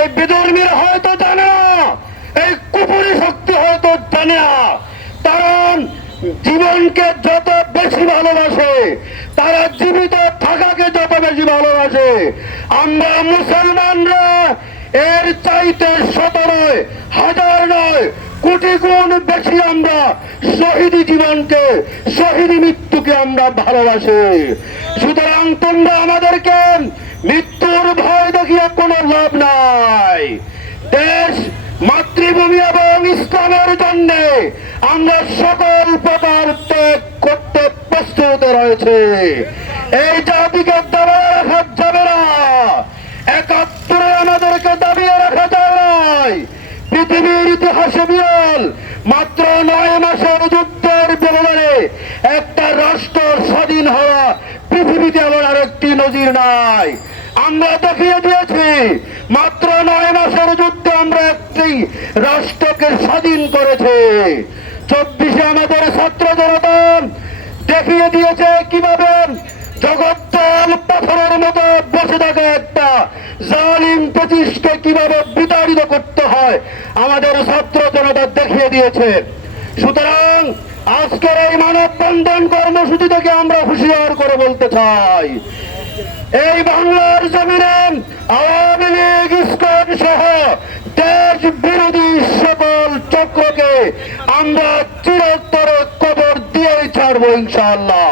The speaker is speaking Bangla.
এই বিধর্মীরা হয়তো জানে না, এই কুপুরি শক্তি হয়তো জানে না। কারণ জীবনকে যত বেশি ভালোবাসে, তারা জীবিত থাকাকে যত বেশি ভালোবাসে, আমরা মুসলমানরা এর চাইতে শত নয়, হাজার নয়, কোটি গুণ বেশি আমরা শহীদি জীবনকে, শহীদি মৃত্যুকে আমরা ভালোবাসি। সুতরাং তোমরা আমাদেরকে মৃত্যুর ভয় দেখিয়ে কোনো লাভ নাই। দেশ, মাতৃভূমি এবং ইসলামের জন্য আমরা সকল প্রকার ত্যাগ করতে প্রস্তুত রয়েছে। এই জাতিকে দাবিয়ে রাখা যাবে না, ৭১ আমাদেরকে দাবিয়ে রাখা যায় নাই। পৃথিবীর ইতিহাসে বিরল, মাত্র ৯ মাসের যুদ্ধের ব্যবধানে একটা রাষ্ট্র স্বাধীন হওয়া পৃথিবীতে এমন আরেকটি নজির নাই। আমরা দেখিয়ে দিয়েছি, মাত্র ৯ মাসের যুদ্ধে আমরা একটি রাষ্ট্রকে স্বাধীন করেছি। ২৪-এ আমাদের ছাত্র জনতা দেখিয়ে দিয়েছে কিভাবে জগদ্দল পাথরের মতো বসে থাকে একটা জালিম পঁচিশকে কিভাবে বিতাড়িত করতে হয়, আমাদের ছাত্র জনতা দেখিয়ে দিয়েছে। সুতরাং আজকের এই মানববন্ধন কর্মসূচি থেকে আমরা হুঁশিয়ার করে বলতে চাই, এই বাংলার জমিনে আওয়ামী লীগ, ইসকন সহ দেশ বিরোধী সকল চক্রকে আমরা চিরতরে কবর দিয়েই ছাড়বো ইনশাআল্লাহ।